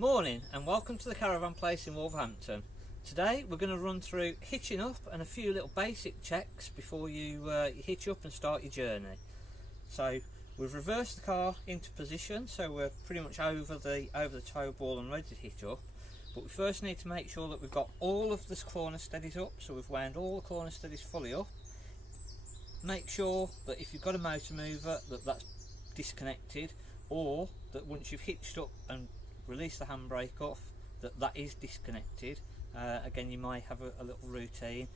Morning and welcome to the Caravan place in Wolverhampton. Today we're going to run through hitching up and a few little basic checks before you hitch up and start your journey. So we've reversed the car into position, so we're pretty much over the tow ball and ready to hitch up. But we first need to make sure that we've got all of the corner steadies up, so we've wound all the corner steadies fully up. Make sure that if you've got a motor mover that's disconnected, or that once you've hitched up and release the handbrake off, that is disconnected. Again, you might have a little routine.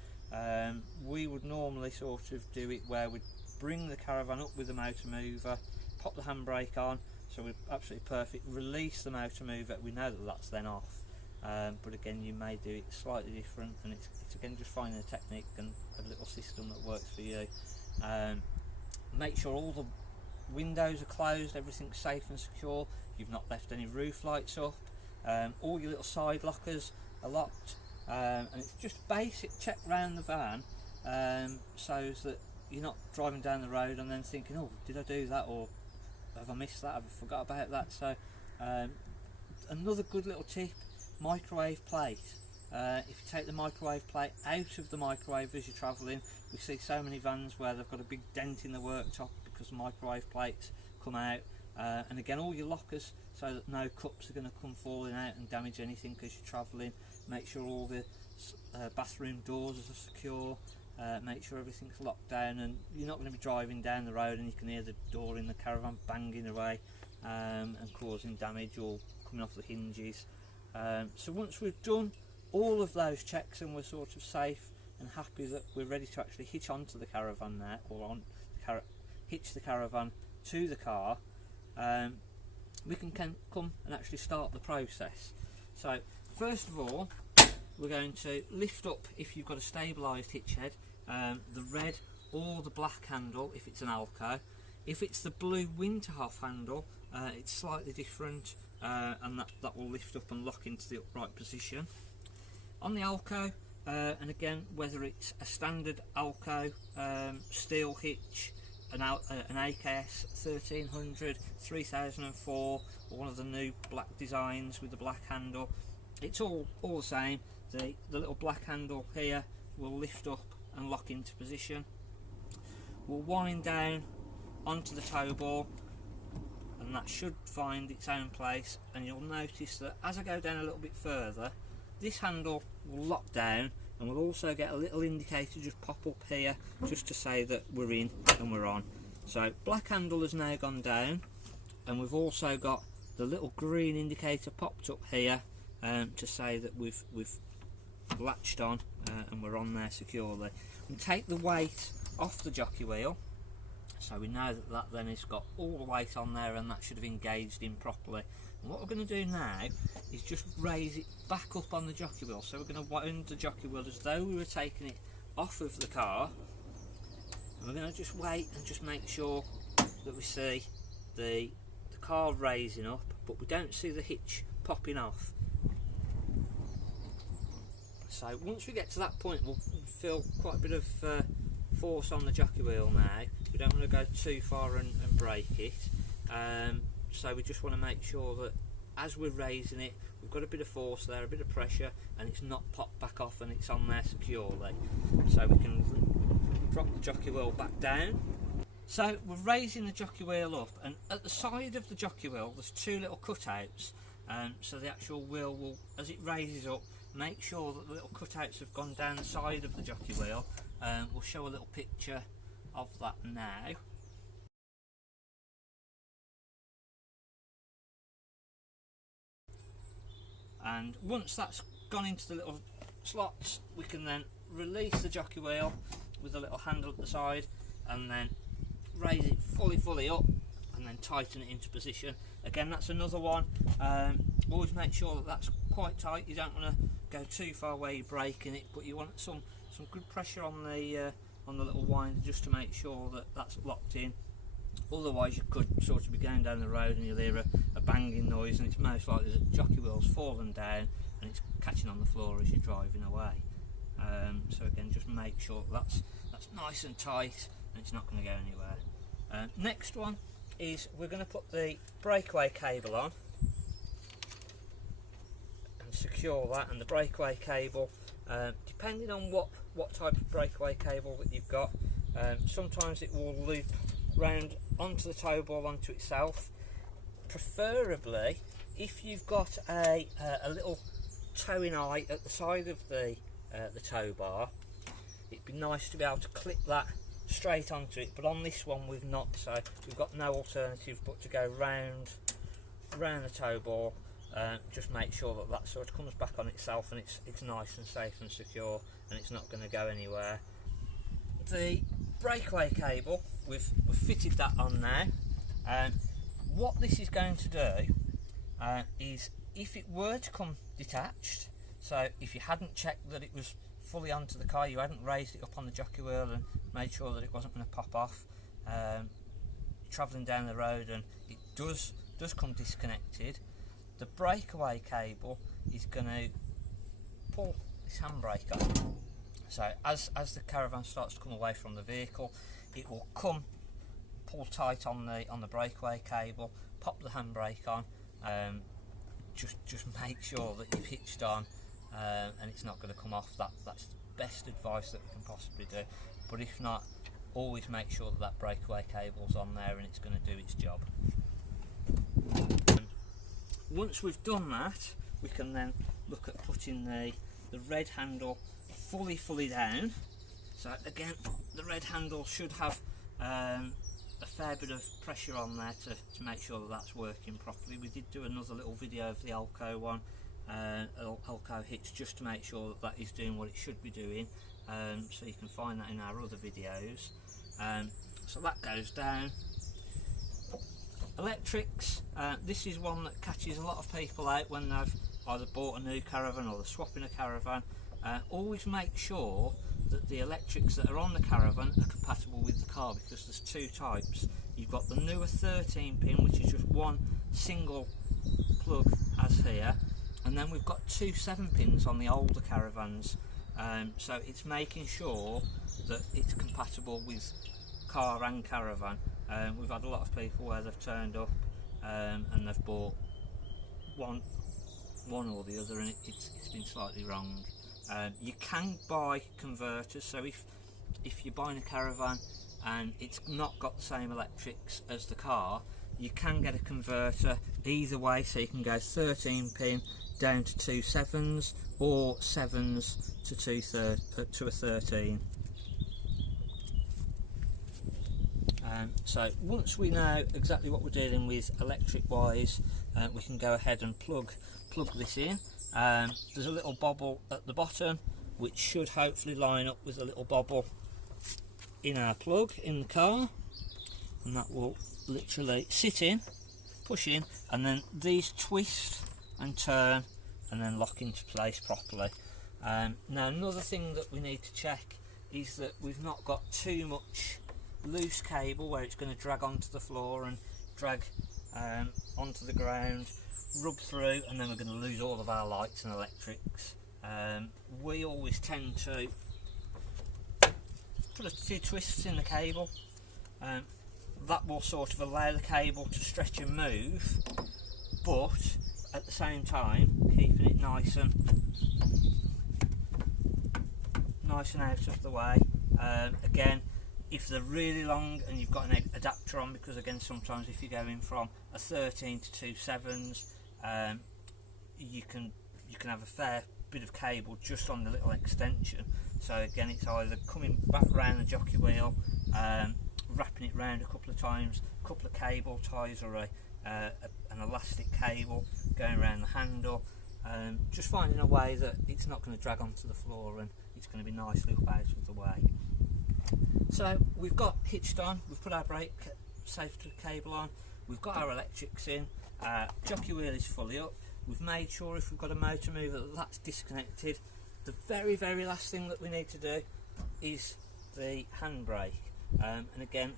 We would normally sort of do it where we'd bring the caravan up with the motor mover, pop the handbrake on, so we're absolutely perfect, release the motor mover, we know that's then off. But again, you may do it slightly different, and it's again just finding a technique and a little system that works for you. Make sure all the windows are closed, everything's safe and secure, you've not left any roof lights up, all your little side lockers are locked, and it's just a basic check round the van, so that you're not driving down the road and then thinking, oh, did I do that, or have I missed that, have I forgot about that. So another good little tip, microwave plate. If you take the microwave plate out of the microwave as you're travelling, we see so many vans where they've got a big dent in the worktop because the microwave plates come out, and again, all your lockers, so that no cups are going to come falling out and damage anything as you're travelling. Make sure all the bathroom doors are secure, make sure everything's locked down, and you're not going to be driving down the road and you can hear the door in the caravan banging away and causing damage or coming off the hinges. So once we've done all of those checks and we're sort of safe and happy that we're ready to actually hitch onto the caravan now, or hitch the caravan to the car, we can come and actually start the process. So first of all, we're going to lift up, if you've got a stabilised hitch head, the red or the black handle if it's an Alko. If it's the blue Winterhoff handle, it's slightly different, and that will lift up and lock into the upright position. On the Alko, and again, whether it's a standard Alko steel hitch, an AKS 1300, 3004, or one of the new black designs with the black handle, it's all the same. The little black handle here will lift up and lock into position. We'll wind down onto the tow ball, and that should find its own place, and you'll notice that as I go down a little bit further, this handle will lock down, and we'll also get a little indicator just pop up here just to say that we're in and we're on. So black handle has now gone down, and we've also got the little green indicator popped up here to say that we've latched on and we're on there securely. We take the weight off the jockey wheel, so we know that then has got all the weight on there and that should have engaged in properly. And what we're going to do now is just raise it back up on the jockey wheel. So we're going to wind the jockey wheel as though we were taking it off of the car, and we're going to just wait and just make sure that we see the car raising up, but we don't see the hitch popping off. So once we get to that point, we'll feel quite a bit of force on the jockey wheel now. We don't want to go too far and break it, so we just want to make sure that as we're raising it, we've got a bit of force there, a bit of pressure, and it's not popped back off and it's on there securely. So we can drop the jockey wheel back down. So we're raising the jockey wheel up, and at the side of the jockey wheel there's two little cutouts, so the actual wheel will, as it raises up, make sure that the little cutouts have gone down the side of the jockey wheel. We'll show a little picture of that now. And once that's gone into the little slots, we can then release the jockey wheel with a little handle at the side, and then raise it fully up, and then tighten it into position. Again, that's another one. Always make sure that that's quite tight. You don't want to go too far where you're breaking it, but you want some good pressure on the little winder just to make sure that that's locked in. Otherwise you could sort of be going down the road and you'll hear a banging noise, and it's most likely that the jockey wheel's fallen down and it's catching on the floor as you're driving away. So again, just make sure that's nice and tight and it's not going to go anywhere. Next one is we're going to put the breakaway cable on. secure that, and the breakaway cable, depending on what type of breakaway cable that you've got, sometimes it will loop round onto the tow ball onto itself. Preferably, if you've got a little towing eye at the side of the tow bar, it'd be nice to be able to clip that straight onto it, but on this one we've not, so we've got no alternative but to go round the tow ball. Just make sure that sort of comes back on itself and it's nice and safe and secure, and it's not going to go anywhere. The breakaway cable, we've fitted that on now. What this is going to do is, if it were to come detached, so if you hadn't checked that it was fully onto the car, you hadn't raised it up on the jockey wheel and made sure that it wasn't going to pop off, travelling down the road and it does come disconnected, the breakaway cable is going to pull this handbrake on. So as the caravan starts to come away from the vehicle, it will pull tight on the breakaway cable, pop the handbrake on, just make sure that you've hitched on, and it's not going to come off. That's the best advice that we can possibly do. But if not, always make sure that breakaway cable's on there and it's going to do its job. Once we've done that, we can then look at putting the red handle fully down. So again, the red handle should have a fair bit of pressure on there to make sure that that's working properly. We did do another little video of the Alko one, Alko hitch, just to make sure that is doing what it should be doing, so you can find that in our other videos. So that goes down. Electrics, this is one that catches a lot of people out when they've either bought a new caravan or they're swapping a caravan. Always make sure that the electrics that are on the caravan are compatible with the car, because there's two types. You've got the newer 13 pin, which is just one single plug as here, and then we've got two 7 pins on the older caravans. So it's making sure that it's compatible with car and caravan. We've had a lot of people where they've turned up and they've bought one or the other, and it's been slightly wrong. You can buy converters, so if you're buying a caravan and it's not got the same electrics as the car, you can get a converter either way, so you can go 13 pin down to 2 7s or 7s to a 13. So once we know exactly what we're dealing with electric wise, we can go ahead and plug this in. There's a little bobble at the bottom which should hopefully line up with a little bobble in our plug in the car, and that will literally sit in, push in, and then these twist and turn and then lock into place properly. Now another thing that we need to check is that we've not got too much loose cable where it's going to drag onto the floor and drag onto the ground, rub through, and then we're going to lose all of our lights and electrics. We always tend to put a few twists in the cable. That will sort of allow the cable to stretch and move, but at the same time keeping it nice and out of the way. Again, if they're really long and you've got an adapter on, because again sometimes if you're going from a 13 to 2 7s, you can have a fair bit of cable just on the little extension. So again, it's either coming back round the jockey wheel, wrapping it round a couple of times, a couple of cable ties, or an elastic cable going around the handle, just finding a way that it's not going to drag onto the floor and it's going to be nicely up out of the way. So we've got hitched on, we've put our brake safety cable on, we've got our electrics in, jockey wheel is fully up, we've made sure if we've got a motor mover that's disconnected. The very last thing that we need to do is the handbrake, and again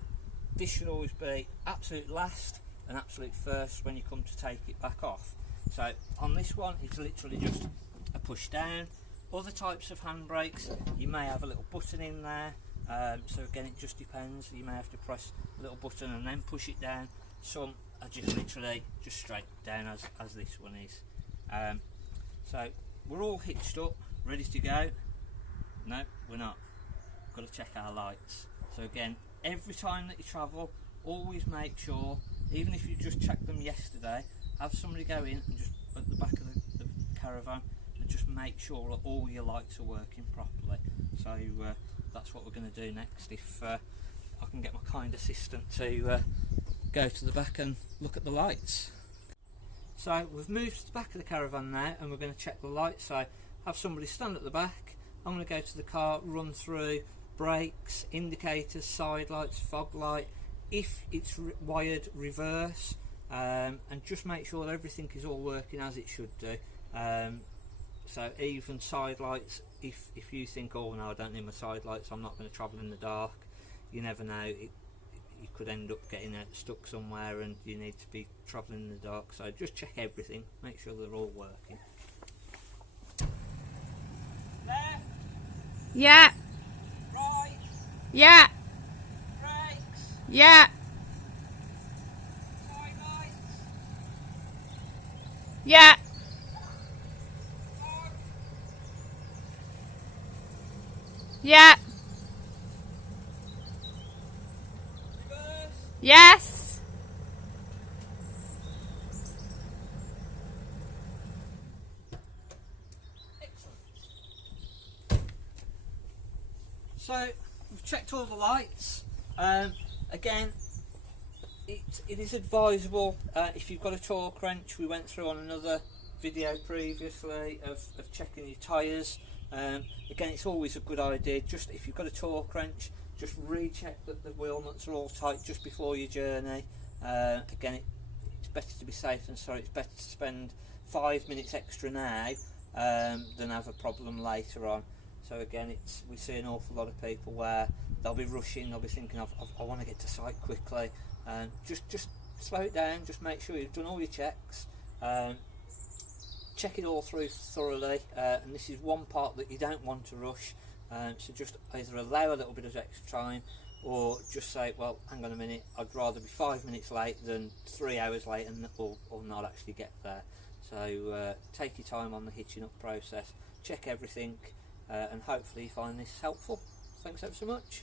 this should always be absolute last and absolute first when you come to take it back off. So on this one it's literally just a push down. Other types of handbrakes, you may have a little button in there, so again it just depends. You may have to press a little button and then push it down. Some are just literally just straight down as this one is. So we're all hitched up, ready to go. No, we're not. Got to check our lights. So again, every time that you travel, always make sure, even if you just checked them yesterday, have somebody go in and just at the back of the caravan and just make sure that all your lights are working properly. So that's what we're going to do next. If I can get my kind assistant to go to the back and look at the lights. So we've moved to the back of the caravan now, and we're going to check the lights. So have somebody stand at the back. I'm going to go to the car, run through brakes, indicators, side lights, fog light, if it's wired, reverse, and just make sure that everything is all working as it should do. So even side lights, if you think, oh no, I don't need my side lights, I'm not going to travel in the dark, you never know, you could end up getting stuck somewhere and you need to be travelling in the dark. So just check everything, make sure they're all working. Left. Yeah. Right. Yeah. Brakes. Yeah. Side lights. Yeah. Fog. Yeah. Reverse. Yes. Excellent. So we've checked all the lights. Again, it is advisable if you've got a torque wrench. We went through on another video previously of checking your tyres. Again, it's always a good idea, just if you've got a torque wrench, just recheck that the wheel nuts are all tight just before your journey. Again, it's better to be safe than sorry. It's better to spend 5 minutes extra now than have a problem later on. So again, we see an awful lot of people where they'll be rushing, they'll be thinking, I want to get to site quickly. Just slow it down, just make sure you've done all your checks. Check it all through thoroughly, and this is one part that you don't want to rush. So just either allow a little bit of extra time, or just say, well, hang on a minute, I'd rather be 5 minutes late than 3 hours late or not actually get there. So take your time on the hitching up process, check everything, and hopefully you find this helpful. Thanks ever so much.